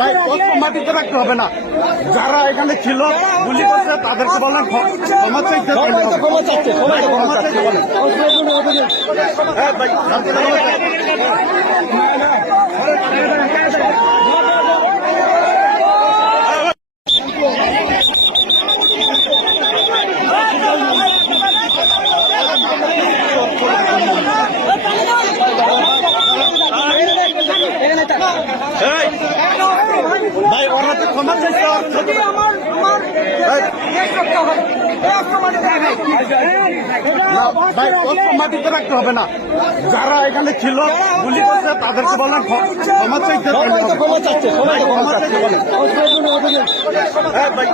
ভাই মাটিতে রাখতে হবে না। যারা এখানে ছিল গুলি করছে তাদেরকে বলেন ক্ষমা চাইতে ক্ষমা চাচ্ছে বলেন। হ্যাঁ ভাই ভাই ওরা তো ক্ষমা চাইছে ভাই মাটিতে রাখতে হবে না। যারা এখানে ছিল গুলি করছে তাদেরকে বলেন ক্ষমা চাইতে ক্ষমা চাচ্ছে বলেন। হ্যাঁ ভাই